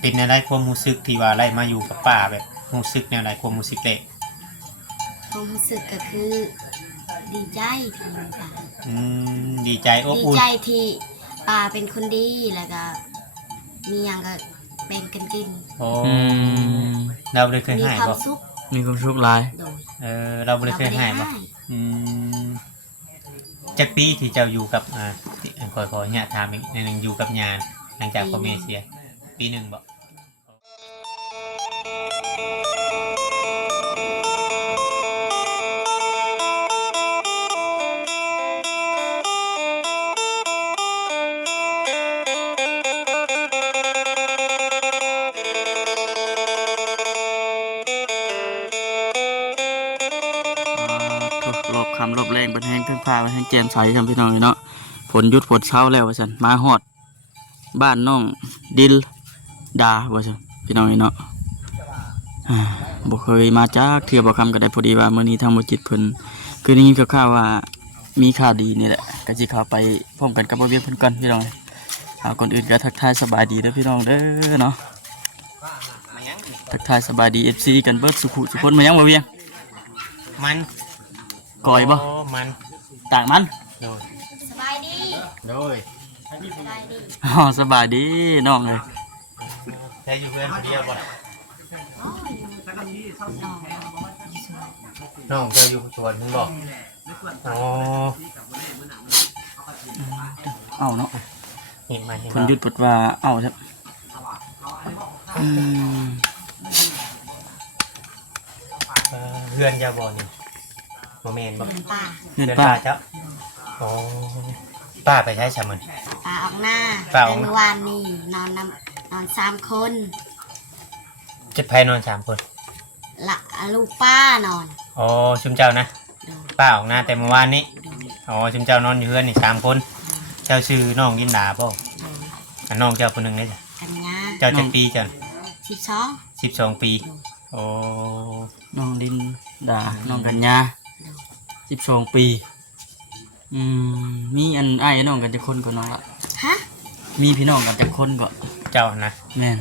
เป็นอะไรความรู้สึกที่ว่าอะไรมาอยู่กับป้าแบบรู้สึกแนวไหนความรู้สึกเละความรู้สึกก็คือดีใจที่มีป้าดีใจอบดีอุ่นใจที่ป้าเป็นคนดีแล้วก็มีอย่างก็แบ่งกันกินโอ้เราเลยเคยมีให้ความบ่สุขมีความสุขหลายโดยเราเลยเคยให้บ่จักปีที่เจ้าอยู่กับขอเนี่ยถามอีกในหนึ่งอยู่กับญาณหลังจากพ่อแม่เสียปีหนึ่งบ่รอบคำรอบแรงเป็นแห้งขึ้นฟ้าเป็นแห้งแจ่มใสทำพี่น้องเนาะฝนหยุดฝนเช้าแล้วว่าฉันมาฮอดบ้านน้องดิลดาว่าฉันพี่น้องเนาะบ่เคยมาจากเทื่อบ่คำก็ได้พอดีว่ามื้อนี้ทางบ่จิตเพิ่นคือได้ยินข่าวว่ามีข่าวดีนี่แหละก็สิเข้าไปพร้อมกันกับบ่เวียงเพิ่นก่อนพี่น้องก่อนอื่นก็ทักทายสบายดีเด้อพี่น้องเด้อเนาะทักทายสบายดี FC กันเบิดสุขุสุคนมายังบ่เวียงมันก่อยบ่มันต่างมันโดยสบายดีโดยสบายดีสบายดีน้องเลยแค่อยู่เพื่อนคนเดียวบ่น้องเคยอยู่สวนมึงบอกเอาเนาะเห็นไหมเห็นคนหยุดปดว่าเอาครับเพื่อนจะบอกนี่โมเมนต์บอก เพื่อน ป้า ป้า เจ้าป้าไปใช้ชามันป้าออกหน้าแต่เมื่อวานนี่นอน3 คนจะพายนอน3 คนละลูกป้านอนชุมเจ้านะป้าออกหน้าแต่เมื่อวานนี้ชุมเจ้านอนอยู่เพื่อนนี่3 คนเจ้าชื่อน้องยินดาป่ะน้องเจ้าคนหนึ่งนี่จ้ะกันยาเจ้าจะปีจัง12 ปีน้องดินดาน้องกัญญา12 ปีมีอันไอ้น้องกันจะคนก่อนน้องละฮะมีพี่น้องกันจะคนก่อนเจ้านะแม่น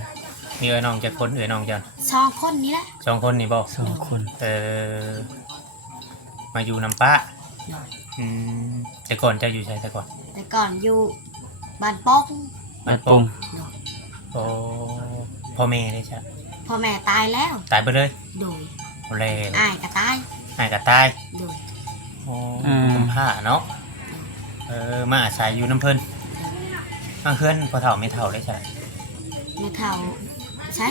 มีน้องจะคนน้องเจ้า2 คนนี่แหละ2 คนนี่บอก2 คนมาอยู่น้ำป้าแต่ก่อนจะอยู่ใช่แต่ก่อนอยู่บ้านป้องพ่อแม่ได้ใช่พ่อแม่ตายแล้วตายไปเลยโดยแล้วอ้ายก็ตายโดยคุณผ้าเนาะมาอาศัยอยู่น้ำเพิ่นมาเพื่อนพอเฒ่าไม่เฒ่าได้ใช่ไม่เฒ่าใช่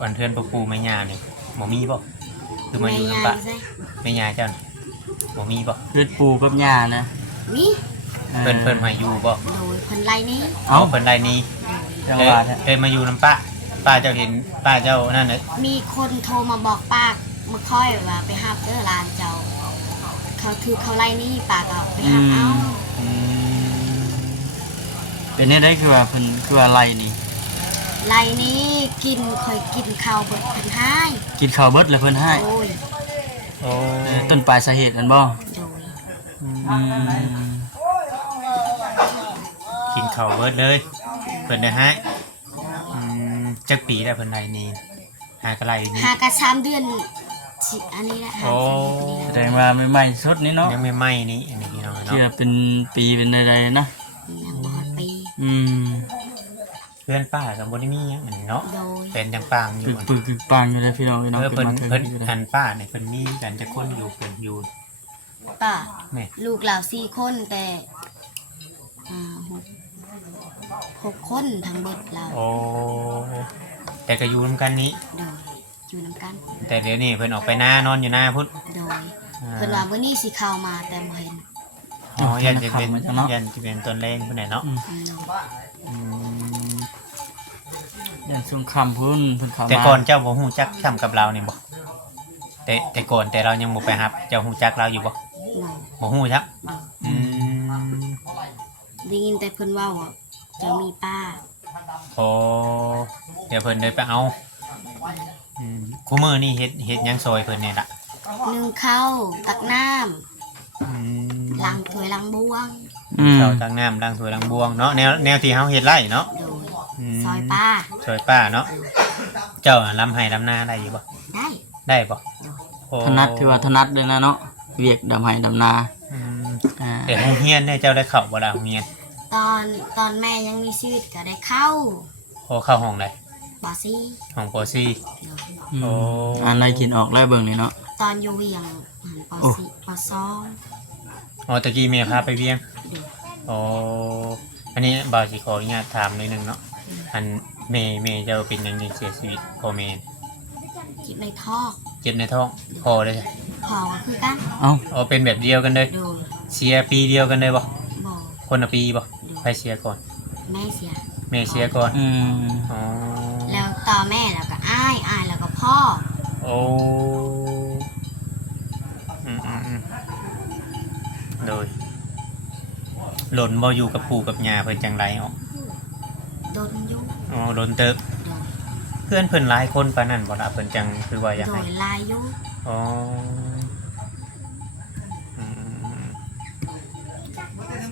วันเพื่อนปปูไม่ยาเนี่ยหมอมีบ่คือมาอยู่น้ำปะไม่ยาเจ้าหมอมีบ่เพื่อนปูกับยานะมีเพิ่นมาอยู่บ่โดยเพิ่นไรนี้เพิ่นไรนี้เคยมาอยู่น้ำป้าเจ้าเห็นป้าเจ้านั่นเลยมีคนโทรมาบอกป้าเมื่อค่อยว่าไปหับเด้อร้านเจ้าเขาคือเขาไล่นี่ป้าก็ไปหับเอาเป็นนี่ได้คือว่าเพิ่นคือว่าไรนี่ไรนี้ค่อยกินข้าวเบิดเพิ่นให้กินข้าวเบิดแล้วเพิ่นให้ต้นปลายสาเหตุนั่นบ่กินข้าวเบิดเลยเพิ่นได้ให้จักปีแล้วเพิ่นไรนี่หากระไรนี่หากระ3 เดือนอันนี้แหละแสดงว่าใหม่ๆสดนี่เนาะยังไม่ไหม้นี่อันนี้พี่น้องเนาะที่เป็นปีเป็นอะไรนะยังบ่ปีเพื่อนป้ากับบริมีอย่างนี้เนาะเป็นจังปางอยู่ปึกปางอยู่เลยพี่น้องพี่น้องเพิ่นทันป้าเนี่ยเพิ่นมีกันจะคนอยู่เพิ่นอยู่ป้าลูกเรา4 คนแต่6 คนทั้งเบิดเราแต่ก็อยู่นำกันนี้อยู่นำกันแต่เดี๋ยวนี้เพิ่นออกไปหน้านอนอยู่หน้าพุทธโดยเพิ่นว่ามื้อนี้สิเข้ามาแต่บ่เห็นยันจะเป็นต้นเล่งเพิ่นเนาะอย่างซุ่มคำพุ่นเข้ามาแต่ก่อนเจ้าบ่ฮู้จักซ้ำกับเรานี่บ่แต่ก่อนแต่เรายังบ่ไปรับเจ้าฮู้จักเราอยู่บ่ฮู้ครับได้ยินแต่เพิ่นว่าจะมีป้าเดี๋ยวเพิ่นได้ไปเอาคู่มือนี่เฮ็ดยังซอยเพิ่นนี่ล่ะนึ่งข้าวตักน้ำล้างถ้วยล้างบวงข้าวตักน้ำล้างถ้วยล้างบวงเนาะแนวที่เฮาเฮ็ดไร่เนาะซ ซอยป้า ช่วยป้าเนาะเจ้าลำไห้ลำนาได้อยู่บ่ ได้ ได้บ่โอ้ ถนัดถือว่าถนัดเลยนะเนาะเวียกดำไห้ดำนา อืม อ่า แต่โรงเรียนเนี่ยเจ้าได้เข้าบ่ล่ะโรงเรียน ตอนแม่ยังมีชีวิตก็ได้เข้า โอ้เข้าห้องได้ บอซี่ ห้องป .4 โอ้ อันไรกินออกไล่เบิ่งนี่เนาะ ตอนอยู่เวียงป โอ้ สี่ปสอง อ๋อตะกี้แม่พาไปเวียง เดี๋ยว อ๋ออันนี้บ่าวสิขออนุญาตถามนิดนึงเนาะอันแม่เจ้าเป็นหยังเสียชีวิตพ่อแม่ จิบในท่อ เจ็บในท้องพอเลยจ้ะ พอก็คือกัน เอ้า อ๋อเป็นแบบเดียวกันเลย โดย เสียปีเดียวกันเลยบ่ บอก คนละปีบ่ใครเสียก่อน แม่เสีย แม่เสียก่อน อืม อ๋อ แล้วต่อแม่แล้วก็อ้ายแล้วก็พ่อ โอ้โดยหล่นบ่อยู่กับปู่กับย่าเพิ่นจังไรอ๋อ โดนยุ อ๋อหล่นเติบ โดย เพื่อนเพิ่นหลายคนปานนั้นบ่ล่ะเพิ่นจังคือว่าอยาก โด ให้ ยลายยุ อ๋ออืม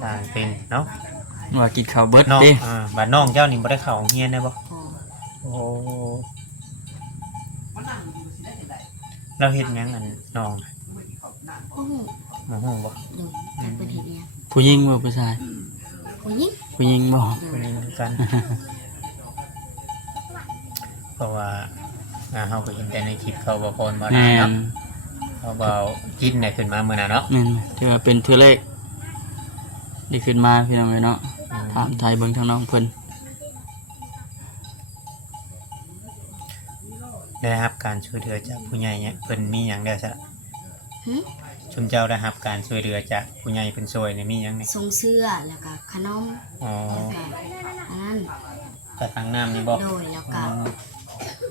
สร้างเป็นเนาะ ว่ากินข้าวเบิด น้อง ติ บ้านน้องเจ้านี่บ่ได้เข้าโรงเรียนได้บ่ พอ โอ้เราเฮ็ดหยังอันน้อง พุ่ง บ่ฮู้บ่ โดยจะเป็นเหตุเนี่ย ผู้หญิงบ่ผู้ชาย ผู้หญิง ผู้หญิงบ่ โด เป็น ย คือกัน เพราะว่าเฮาก็เห็นแต่ในคลิปเขาบ่พรบ่ได้ แม่ เนาะ น เขาบ่เอากินได้ขึ้นมามื้อน่ะเนาะ แม่นถือว่าเป็นเทื่อแรกได้ขึ้นมาพี่น้องเอ้ยเนาะถามไทยเบิ่งทางน้องเพิ่น ได้รับการช่วยเหลือจากผู้ใหญ่เนี่ยเพิ่นมีหยังได้ซะ หึ ชุมเจ้าได้รับการช่วยเหลือจากผู้ใหญ่เพิ่นช่วยเนี่ยมีหยังเนี่ย ส่งเสื้อแล้วก็ขนม อ๋อ แล้วก็อันนั้น กระทางน้ำนี่บ่ โดยแล้วก็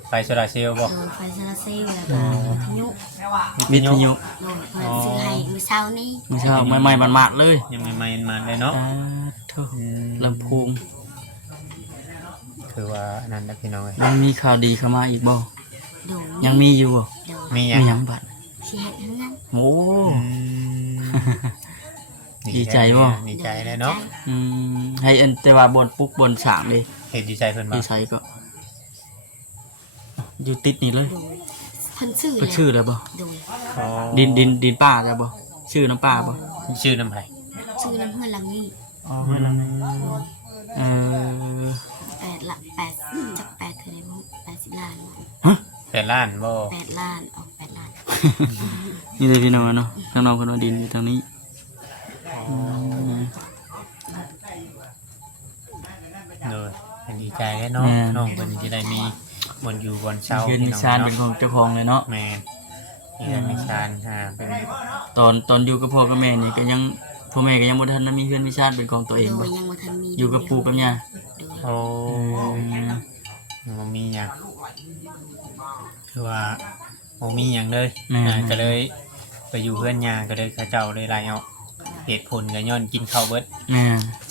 ไฟโซลาร์เซลล์บ่ โดยไฟโซลาร์เซลล์แล้วก็วิทยุ วิทยุ โดยเพิ่นซื้อให้มื้อเช้านี้ มื้อเช้าใหม่ๆมาดๆเลย ยังไม่มามาเลยเนาะ อ่าโธ่ อืม ลำโพง คือว่าอันนั้นนะพี่น้องเอ้ย ยังมีข่าวดีเข้ามาอีกบ่ โดย ยังมีอยู่บ่ โดย มีห มี ยัง หยังบัด สิเฮ็ดให้งั้น โอ้ อืม ดีใจบ่ ดีใจเลยเนาะ อืมให้อันแต่ว่าบนปุ๊กบนสามเลย เฮ็ดดีใจเพิ่นบ่ ที่ใช้ก็อยู่ติดนี่เลย โดยเพิ่นซื้อ เพิ่นชื่อแล้วบ่ โดย อ๋อ ดินป้าแล้วบ่ชื่อน้ำป้าบ่ ชื่อน้ำไผ ซื้อน้ำเพื่อนหลังนี้ อ๋อเพิ่นนั่นเออ 8จาก8คือได้บ่80ล้าน 8 ล้านบ่ 8ล้านออก8ล้าน นี่เลยพี่น้องเนาะข้างนอกเพิ่นว่าดินอยู่ทางนี้อืม โดยดีใจเลยเนาะ แม่ น้องเพิ่นสิได้มีบนอยู่บนเสา เงิน พี่ มี น้อง ชานเป็นข เนาะ องเจ้าของเลยเนาะ แม่นมีเงินมีชานเป็น ตอนอยู่กับพ่อกับแม่นี่ก็ยังพ่อแม่ก็ยังบ่ทันมีเงินมีชานเป็นของตัวเอง โด บ่ ยยังบ่ทันมี อยู่กับปู่กับย่า โดย โอ้ อืม บ่มีหยังคือว่าบ่มีหยังเลย แม่น ก็เลยไปอยู่เพื่อนยาก็เลยเขาเจ้าเลยไล่เอาเหตุผลก็ย้อนกินข้าวเบิด แม่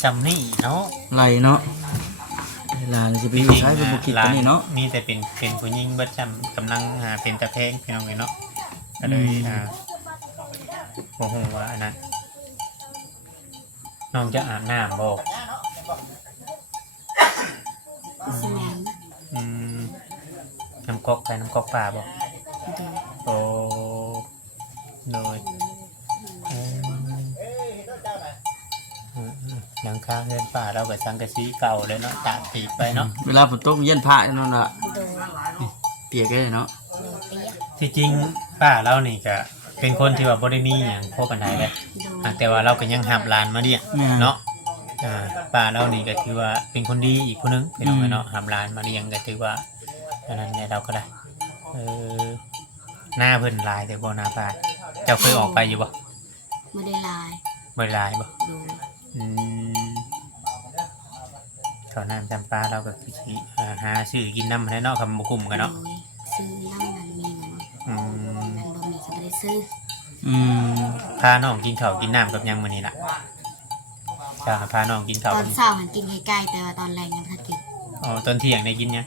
จำนี่เนาะ ไหลเนาะหลานสิไปอยู่ใช้เป็นบุกิจตัวนี้เนาะ มีแต่เป็นผู้หญิงเบิดจำกำลังเป็นตะแพงพี่น้องเลยเนาะก็เลย บ่ฮู้ว่าอันนั้นน้องจะอาบน้ำบ่ สิแม่น อืมน้ำก๊อกไปน้ำก๊อกป่าบ่ โดย โอ้โดยหลังคาเรือนป่าเราก็สังกะสีเก่าเลยเนาะตากปีกไปเนาะ เวลาฝนตกเย็นผ้านั่นล่ะ โดย เปียกเลยเนาะ โดยเปียก ที่จริงป้าเรานี่ก็เป็นคนที่ว่าบ่ได้มีหยังพอปานใดเลย โดย แต่ว่าเราก็ยังหับหลานมาเลี้ยง แม่ เนาะป้าเรานี่ก็ถือว่าเป็นคนดีอีกคนนึงพี่น้องเนาะหับหลานมาเลี้ยงก็ถือว่าอันนั้นเนี่ยเราก็ได้หน้าเพิ่นหลายแต่บ่หน้าป้าเจ้าเคยออกไปอยู่บ่ บ่ได้ลาย บ่ได้หลายบ่ โดย อืมตอนนั้นจำปาเราก็คือสิหาซื้อกินน้ำให้เนาะคำบ่คุ้มกันเนาะ โดยซื้อน้ำมันมีเงิน อืม มันบ่มีก็บ่ได้ซื้อ อืม พาน้องกินข้าวกินน้ำกับหยังมื้อนี้ล่ะจ้าพาน้องกินข้าว ตอนเช้าหันกินไก่ๆแต่ว่าตอนแรงยังบ่ทันกิน อ๋อตอนเที่ยงได้กินยัง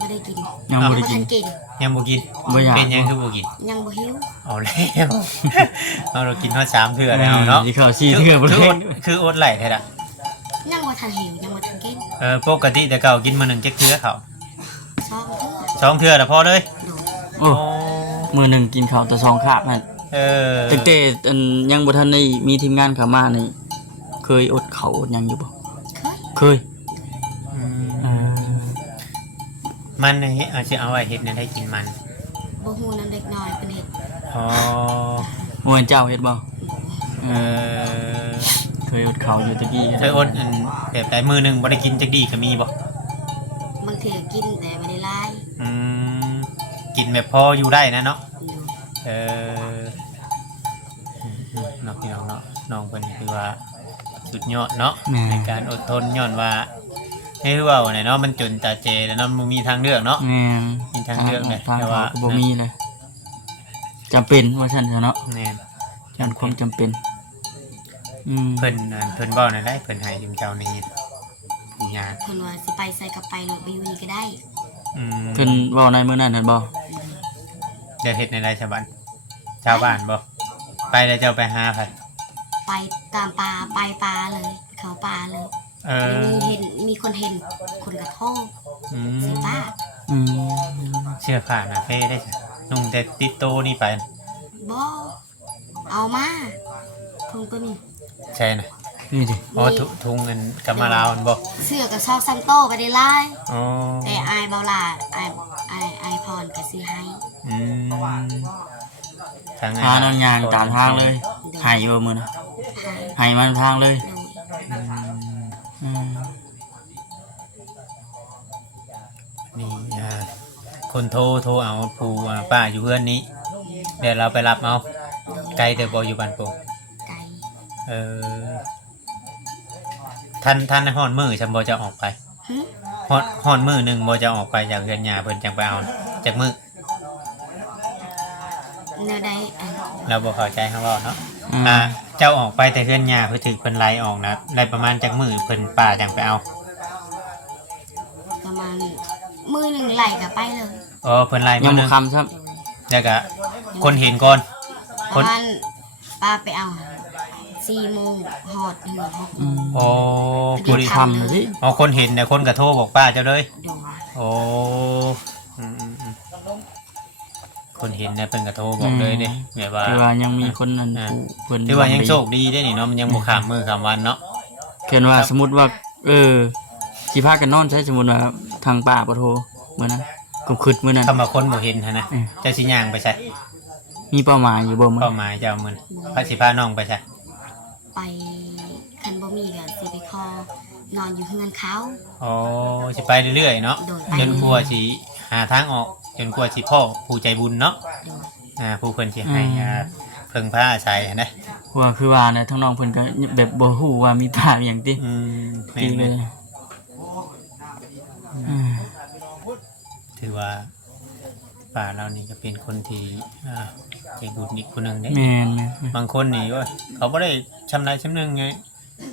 บ่ได้กิน ยังบ่ได้ ทั กิน นกิน ยังบ่กิน บ่อยาก เป็นหยังคือบ่กิน ยังบ่หิว เอาแล้วเอาเรากินฮอด3เทื่อแล้วเนาะ สิเข้า4เทื่อบ่ คือ ได้ อดคืออดไหลแท้ล่ะ ยังบ่ทันหิวยังบ่ทันกิน ปกติแต่เก่ากินมื้อหนึงจักเทื่อเขา ช่องเพื่อ สองเทื่อแล้วพอเลย โดน โอ้มื้อหนึงกินข้าวแต่2คาบนั่น เออ ตั้งแต่อันยังบ่ทันได้มีทีมงานเข้ามานี่เคยอดข้าวอดหยังอยู่บ่ เคย เคย อืม อ่า มันนี่อาจจะเอาไว้เฮ็ดเนี่ยได้กินมัน บ่ฮู้นำเด็กน้อยเป็นเฮ็ด อ๋อ บ่แม่นเจ้าเฮ็ดบ่ เออ เคยอดข้าวอยู่ตะกี้ เคยอดอันแบบใดมื้อหนึงบ่ได้กินจักดีก็มีบ่ บางทีก็กินแต่ไม่ได้หลาย อืมกินแบบพออยู่ได้นะเนาะ โดน เออน้องพี่น้องเนาะน้องเพิ่นคือว่าสุดยอดเนาะในการอดทนย้อนว่าให้ว่าไหนเนาะมันจนตาเจแล้วเนาะมันมีทางเลือกเนาะ แม่น มีทางเลือกเลย ทาง แต่ เขา ว่า ก็บ่มีเลยจำเป็นว่าซั่นซะเนาะ แน่น จำความจำเป็นเพิ่นเพิ่นเว้านั่นได้เพิ่นให้ถึงเจ้านี่ยา เพิ่นว่าสิไปใส่กับไปโลดไปอยู่นี่ก็ได้ เพิ่นเว้าในมื้อนั้นหั่นบ่ เดี๋ยวเฮ็ดในไรชาวบ้านชาวบ้านบ่ไปแล้วเจ้าไปหาไผ ไปตามป่าไปป่าเลยเขาป่าเลย เออ มีคนเห็นคนกระโทก อื สิ ม ป้า อืม เสื้อผ้าหน้าเฟ่ได้จ้ะนุ่งแต่ติดโตนี่ไป บ่เอามาทุ่งตัวนี้ ใช่น่ะ นี่ดิ อ๋อทุงเงินกำมาลาวมันบ่ เสื้อกับซอกซัมโตไปได้หลาย อ๋อ แต่อายเบาหลาอายพรก็ซื้อให้ อืมทางไง พาน้องยางตามทางเลยให้บ่มื้อน่ะ ให้ ให้มันทางเลย โดย อืม อืม นี่คนโทรเอาผู้ป้าอยู่เพื่อนนี้ เดี๋ยวเราไปรับเอา โดย ไกลแต่บ่อยู่บ้านโป่ง ไก่ เออท่านฮ้อนมือฉันบ่จะออกไป หึ ฮ้อนมือหนึงบ่จะออกไปจากเรือนหญ้าเพิ่นจังไปเอาจากมือ แนวใดอัน เราบ่เข้าใจเฮาเว้าเนาะ อืม เจ้าออกไปแต่เรือนหญ้าเพิ่นถูกเพิ่นไล่ออกนะไล่ประมาณจากมือเพิ่นป้าจังไปเอา ประมาณมือหนึ่งไหลกับไปเลย อ๋อเพิ่นไล่ ยั มาง ห บ่ นึง คำครับ แล้วก็คนเห็นก่อน ประมาณป้าไปเอา4 โมงหอดเหือหก อืม โอ้ บ่ ผู้ ได้ ที่ ทำเลยสิ อ๋อคนเห็นแต่คนก็โทรบอกป้าเจ้าเลย โดน โอ้อืมคนเห็นเนี่ยเพิ่นก็โทรบอกเลยเด้แบบว่า คือว่ายังมีคนนั้นผู้เพิ่น ถือว่ายังโชคดีได้นี่เนาะมันยังบ่ข้ามมือข้ามวันเนาะ เขียนว่าสมมุติว่า สิพากันนอนใช้สมมุติว่าทางป่าบ่โทรมื้อนั้นก็คิดมื้อนั้น คำว่าคนบ่เห็นหันนะ อืม เจ้าสิย่างไปใช่ มีเป้าหมายอยู่บ่มื้อ เป้าหมายเจ้ามื้อพระสิพาน้องไปใช่ ไปคันบ่มีก็สิไปคอนอนอยู่เฮือนเขา อ๋อสิไปเรื่อยๆเนาะ โดย จนกลัวสิหาทางออกจนกลัวสิพ่อผู้ใจบุญเนาะ โดย ผู้เพิ่นสิให้เพิ่งพาอาศัยนะ ว่าคือว่านะทั้งน้องเพิ่นก็แบบบ่ฮู้ว่ามีป่าอหย่างติ แม่ จริง น เลยอืม ถือว่าป่าเรานี่ก็เป็นคนที่ใจบุญอีกคนหนึงเด้ แม่น บางคนนี่ว่าเขาไม่ได้ชำนาญชำนึงไง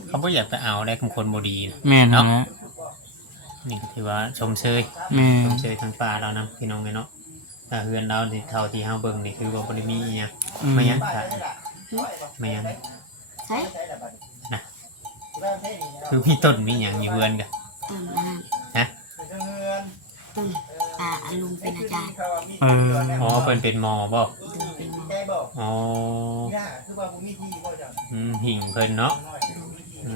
เขาไม่อยากไปเอาได้กับคนบดีนะ แม่นนะ นี่ก็ถือว่าชมเชย แม่ ช น มเชยทางป่าเรานะพี่น้องไงเนาะแต่เฮือนเราที่เท่าที่เฮาเบิ่งนี่คือว่าบ่ได้มีอีหยังไม่ยังค่ะไม่ยัง ใช่ คือมีต้นมีหยังอยู่เฮือนกัน ต้นนั้น ฮะ ต้นป้าอาลุงเป็นอาจารย์ เออ อ๋อเพิ่นเป็นหมอบ่ โดยเป็นหมอ อ๋อหิ่งเพิ่นเนาะอื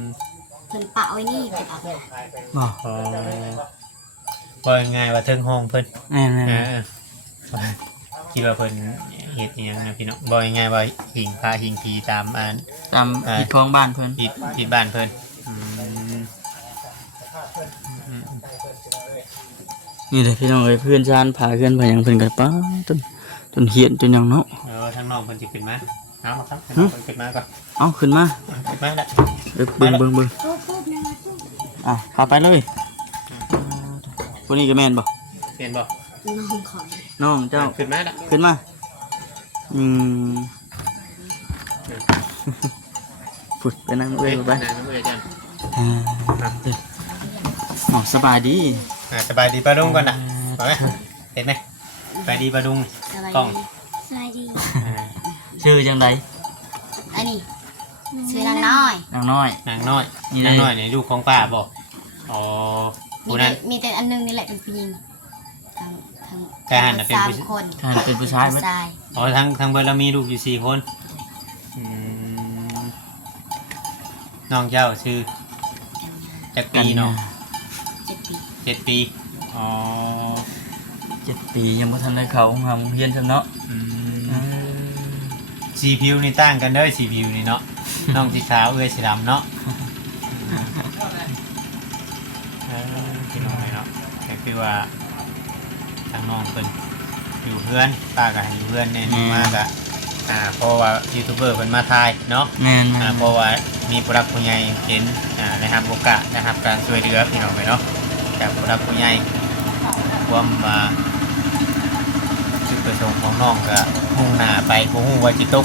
ม เพิ่นปะไว้นี่เป็นอาบน้ บ่ อ๋อว่าง่ายว่าเทิงห้องเพิ่น แม่น คิดว่าเพิ่นเฮ็ดอีหยังนะพี่น้องบอกง่ายๆว่าหิ่งพระหิ่งผีตามตามที่คลองบ้านเพิ่น ผิดบ้านเพิ่นอืม นี่แหละพี่น้องเอ้ยเพื่อนชานพาเพื่อนไปหยังเพิ่นก็ป้าจนเหียนจนหยังเนาะ ทางน้องเพิ่นสิขึ้นมาเอามาครับทางน้องเพิ่นขึ้นมาก่อน เอ้าขึ้นมา ขึ้นมาแล้ว เบิ่งอ่ะพาไปเลยคนนี้ก็แม่นบ่ เปลี่ยนบ่ ำน้องขอย น้องเจ้า ขึ้นมาแล้ว ขึ้นมาอืมพุดไปนั่งเอ้ยไป นั่งเอ้ยจัง อ๋อสบายดี สบายดีปะดุงก่อนน่ะบ่แม่เห็นไหมสบายดีปะดุง สบาย กล้อง ดีสบายดี อ่า ชื่อจังได อันนี้ ชื่อนางน้อย นางน้อย นางน้อย นี่ นางน้อยนี่ลูกของป้าบ่อ๋อ มี ผู้ แต่ นั้น มีแต่อันนึงนี่แหละเป็นผู้หญิงทั้ง แต่หันน่ะเป็น สาม ผู้ชาย คน ท่านเป็นผู้ชาย ผู้ เบิด ชาย อ๋อทั้งเบิดเรามีลูกอยู่4คนอืมน้องเจ้าชื่อจักปีเนาะ 7 ปี 7 ปีอ๋อ 7 ปียังบ่ทันได้เข้าห้องเรียนซั่นเนาะ อืมสีผิวนี่ต่างกันเด้อสีผิวนี่เนาะน้องสีขาวเอ้ยสีดำเนาะพี่น้องเนาะก็คือว่าทางน้องเพิ่นอยู่เพื่อนป้าก็ให้อยู่เพื่อนเนี่ยมากอะเพราะว่ายูทูบเบอร์เพิ่นมาถ่ายเนาะ แม่น เพราะว่ามีผู้รักผู้ใหญ่เห็นนะครับโอกาสนะครับการช่วยเหลือพี่น้องไปเนาะจากผู้รักผู้ใหญ่ความจุดประสงค์ของน้องก็มุ่งหน้าไปบ่ฮู้ว่าจิต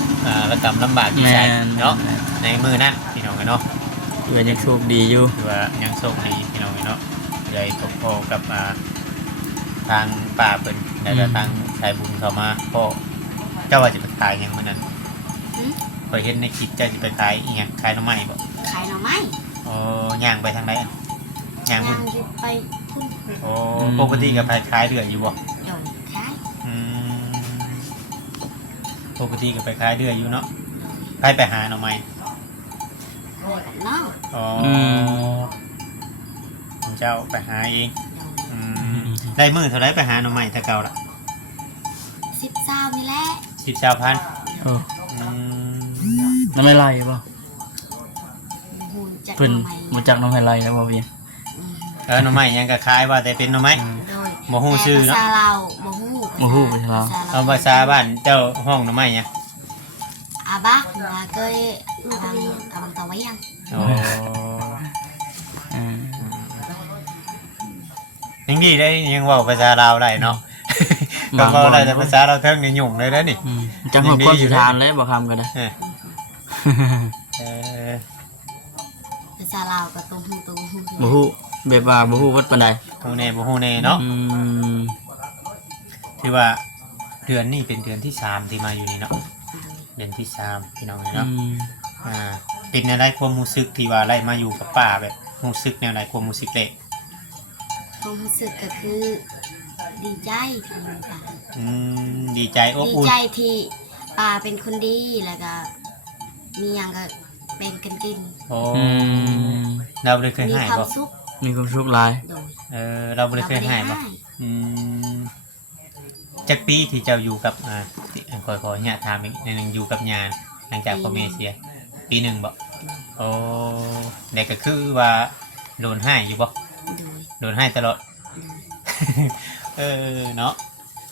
กระกำลำบากที่ใช่เนาะในมือนั้นพี่น้องไปเนาะ เอื้อยังโชคดีอยู่ คือว่ายังโชคดีพี่น้องเนาะเลยตกพอกับทางป่าเพิ่นแล้วก็ทางสายบุญเข้ามาพ่อเจ้าว่าจะไปขายหยังมื้อนั้น หืม เคยเห็นในคลิปเจ้าจะไปขายอีหยังขายหน่อไม้บ่ ขายหน่อไม้ อ๋อย่างไปทางไหนอะย่าง ย่า พุ่น งอยู่ไปพุ่น โอ้ปกติกับไปขายเดืออยู่บ่ โดยขาย อืมปกติกับไปขายเดืออยู่เนาะไปหาหน่อไม้ ขายกับน้อง อ๋อเจ้าไปหาเองอืมได้มื้อเท่าไรไปหาหน่อไม้แต่เก่าล่ะ 10 นี่แหละ 10,000 โอ้ อืม น้ำไม่ไหลบ่ หูจักห เพิ่น น่อไม้ บ่จักน้ำไม่ไหลแล้วบ่เวียน อืม หน่อไม้ยังก็ขายว่าแต่เป็นหน่อไม้ โดย บ่ฮู้ชื่อเนอะ แต่ภาษาเราบ่ฮู้ บ่ฮู้ภาษาลาว เอาภาษาบ้านเจ้าห้องหน่อไม้เนี่ยง อาบักว่าเคยอาบังตะไว้ยัง อ๋อ อ่า ยังดีได้ยังเว่าภาษาลาวได้เนาะก็เว้าได้แต่ภาษาเราวเทิงนี่ยุ่งเลยนะนี่ จังหวะความสิทานเลยบ่คำก็ได้ เออเออ ภาษาลาวก็ตรงหูตรงหู บ่ฮู้แบบว่าบ่ฮู้วัดปานใด ฮู้แน่บ่ฮู้แน่เนาะ อืม ที่ว่าเดือนนี้เป็นเดือนที่3ที่มาอยู่นี่เนาะเดือนที่3พี่น้องเนาะเป็นอะไรความรู้สึกที่ว่าได้มาอยู่กับป้าแบบรู้สึกแนวไหนความรู้สึกเละ ความรู้สึกก็คือดีใจที่ป่า ดีใจอบ ดี อุ่น ใจที่ป่าเป็นคนดีแล้วก็มีอย่างก็เป็นกันกิน โอ้ อืม เราบ่ได้เคย มี ให้ ความ บ่ สุข มีความสุขหลาย โดย เราบ่ได้เคยให้บ่ อืมจากปีที่เจ้าอยู่กับขอเนี่ยถามอีกในหนึ่งอยู่กับยาหลังจากพ่อแม่เสีย ปีหนึ่งบ่โอ้เด็กก็คือว่าโดนให้อยู่บ่ โดย โดนให้ตลอด เนาะ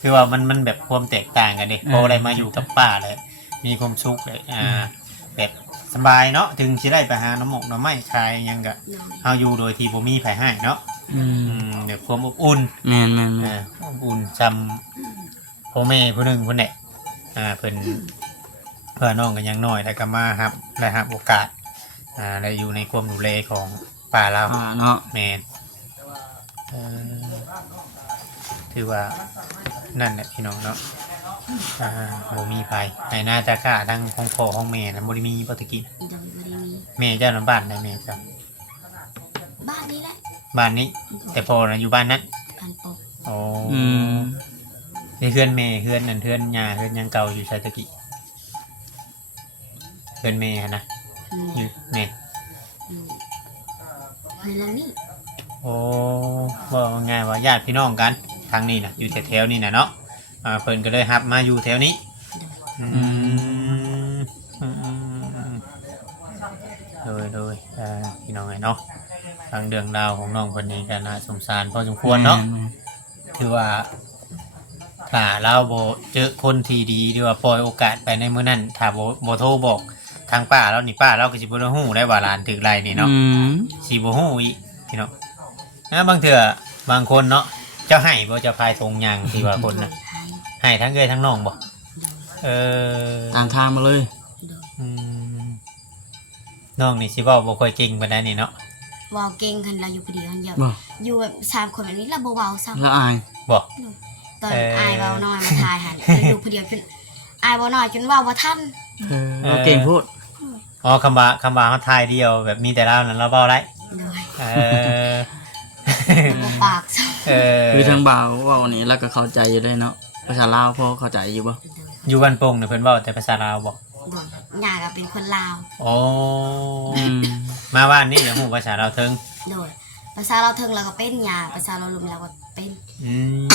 คือว่ามันแบบความแตกต่างกันเด็กพออะไรมาอยู่กับป้าเลยมีความสุขเลยแบบสบายเนาะถึงสิได้ไปหาน้ำหมกน้ำไม้คายหยังก็ โดย เฮาอยู่โดยที่บ่มีไผให้เนาะ อืม เดี๋ยวความอบอุ่น แม่น อบอุ่นจำพ่อแม่ผู้หนึ่งผู้เนี่ยเพิ่นเพื่อน้องกันยังน้อยแล้วก็มาครับได้รับโอกาสได้อยู่ในความดูแลของป่าเรา เนาะ แมนถือว่านั่นแหละพี่น้องเนาะบ่มีภัยในหน้าตากล้าทั้งของพ่อของแม่นะบ่ได้มีบ่ตะกี้ โดยบ่ได้มี แม่เจ้าน้ำบ้านได้แม่จ้ะ บ้านนี้แหละ บ้านนี้ แต่พ่อน่ะอยู่บ้านนั้น บ้านปก โอ้ อืม นี่เพื่อนเมย์เพื่อนนั่นเพื่อนยาเพื่อนยังเก่าอยู่ชายตะกี้เพื่อนเมย์นะ อืม อยู่เมย์ อยู่เฮ้ยแล้วนี่ โอ้ว่าง่ายว่าญาติพี่น้องกันทางนี้นะอยู่แถวๆนี่นะเนาะเพิ่นก็เลยฮับมาอยู่แถวนี้โดยพี่น้องไงเนาะทางเรื่องราวของน้องคนนี้ก็น่าสงสารพอสมควรเนาะถือว่าถ้าเราโบเจอคนที่ดีหรือว่าปล่อยโอกาสไปในมื้อนั้นถ้าโบโทรบอกทางป้าแล้วนี่ป้าเราก็สิบ่ได้ฮู้ได้ว่าหลานถึกไรนี่เนาะ อืม สิบ่ฮู้อีกพี่น้องบางเทื่อบางคนเนาะเจ้าให้บ่เจ้าพายทงยางที่ว่าคนน่ะ ให้ ให้ทั้งเอ้ยทั้งน้องบ่ โดย เ ต่างทางมาเลย โดย อืมน้องนี่สิเว้าบ่ค่อยเก่งปานใดนี่เนาะ วาวเก่งคันเราอยู่คนเดียวคนเดียว บ่ อยู่แบบ3 คนแบบนี้เราบ่เว้าซ้ำ ละอาย บ่ ตอนอายเว้าน้อยมาทายหันอยู่คนเดียวจนอายเว้าน้อยจนเว้าบ่ทัน เราเก่งพูด อ๋อคำว่าเขาทายเดียวแบบมีแต่เรานั้นเราเว้าได้ โดย เออ บ่ปากซะ เออ คือทางบ่าวเว่านี่แล้วก็เข้าใจอยู่ได้เนาะภาษาลาวพอเข้าใจอยู่บ่ อยู่บ้านโป่งเนี่ยเพิ่นเว้าแต่ภาษาลาวบ่ โดยย่าก็เป็นคนลาว โอ้ อืม มาบ้านนี่อย่าฮู้ภาษาลาวเทิง โดยภาษาเราถึงเราก็เป็นย่าภาษาเราลุมเราก็เป็น อืม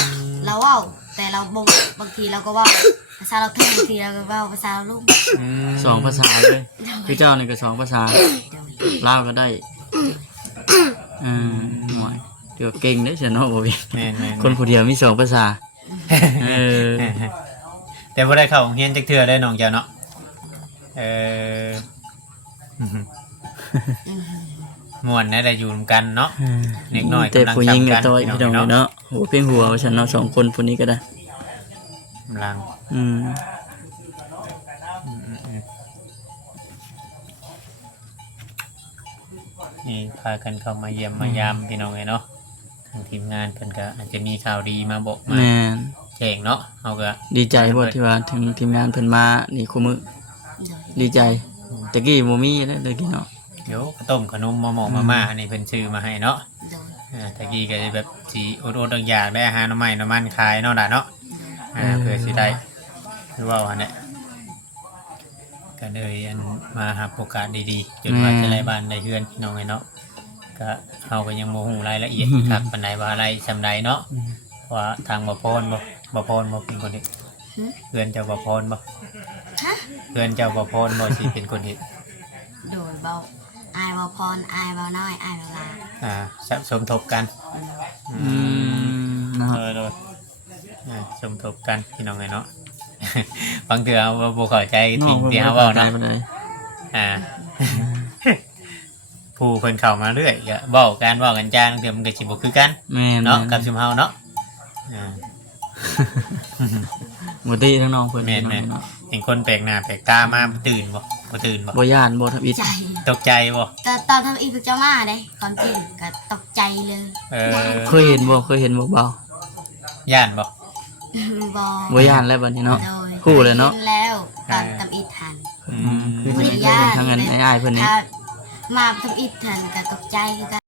เราเว้าแต่เราบางทีเราก็เว้าภาษาเราถึงบางทีเราก็เว้าภาษาเราลุม อืม สองภาษาเลยคือเจ้านี่ก็สองภาษา โดย ลาวก็ได้หน่อยเดี๋ยวเก่งได้อเสียเนาะบ่พี่ แม่นๆ คนผู้เดียวมีสองภาษาเออ แต่บ่ได้เข้าโรงเรียนจักเทื่อได้น้องเจ้าเนาะเออ อืม ม่วนนะได้อยู่นำกันเนาะ เด็กน้อย แต่ผู้หญิงกับตัว กำลัง พี่น้อง จำกัน เนาะหัวเพียงหัวว่าฉันเนาะสองคนผู้นี้ก็ได้ กำลัง อืม นี่พากันเข้ามาเยี่ยมมายามพี่น้องเนาะทางทีมงานเพิ่นก็อาจจะมีข่าวดีมาบอกมา แม่น แจ้งเนาะเฮาก็ ดีใจบ่ที่ว่าถึงทีมงานเพิ่นมานี่คู่มือ โดย ดีใจตะกี้บ่มีแล้วตะกี้เนาะ เดี๋ยวข้าวต้มขนมมาหมอกมาม่าอันนี้เพิ่นซื้อมาให้เนาะ โดย ตะกี้ก็จะแบบสิอดๆอยากๆได้อาหารน้ำไม้น้ำมันขายเนาะล่ะเนาะเพื่อสิได้คือว่าอันเนี้ยก็เลยอันมาหาโอกาสดีๆจนว่าจะได้บ้านได้เฮือนพี่น้องเนาะก็เฮาก็ยังบ่ฮู้รายละเอียดครับปานใดว่าอะไรซำใดเนาะว่าทางบ่พรบ่เป็นคนเฮ็ดเพื่อนเจ้าบ่พรบ่ ฮะ เพื่อนเจ้าบ่พรบ่สิเป็นคนเฮ็ด โดยเบาอายเบาพรอายเบาน้อยอายเบาลา สมทบกัน อืมเนาะ โดยสมทบกันพี่น้องเนาะ บางเทื่อเราบ่เข้าใจสิ่งที่เฮาเว้าเนาะ บ่ได้ อ่า ผู้เพิ่นเข้ามาเรื่อยก็เว้ากันจ้างเทื่อมันก็สิบ่คือกัน แม่น เนาะกับซุมเฮาเนาะอ่า บ่ติทั้งน้องเพิ่น แม่น เนาะ เห็นคนแปลกหน้าแปลกตามาตื่นบ่ตื่นบ่ บ่ย่านบ่ทับอิด ใจ ตกใจบ่ แต่ตอนทำอีพิกเจ้ามาเด้ความจริงก็ตกใจเลย เออ เคยเห็นบ่เบา ย่านบ่ บอ บ่ย่านแล้วบัดนี้เนาะ โดย คู่เลยเนาะ ห็แล้วตอนทำอีทัน อืม คือทางนั้นอ้ายๆเพิ่นนี่ ถ้ามาทำอีทันก็ตกใจคือกัน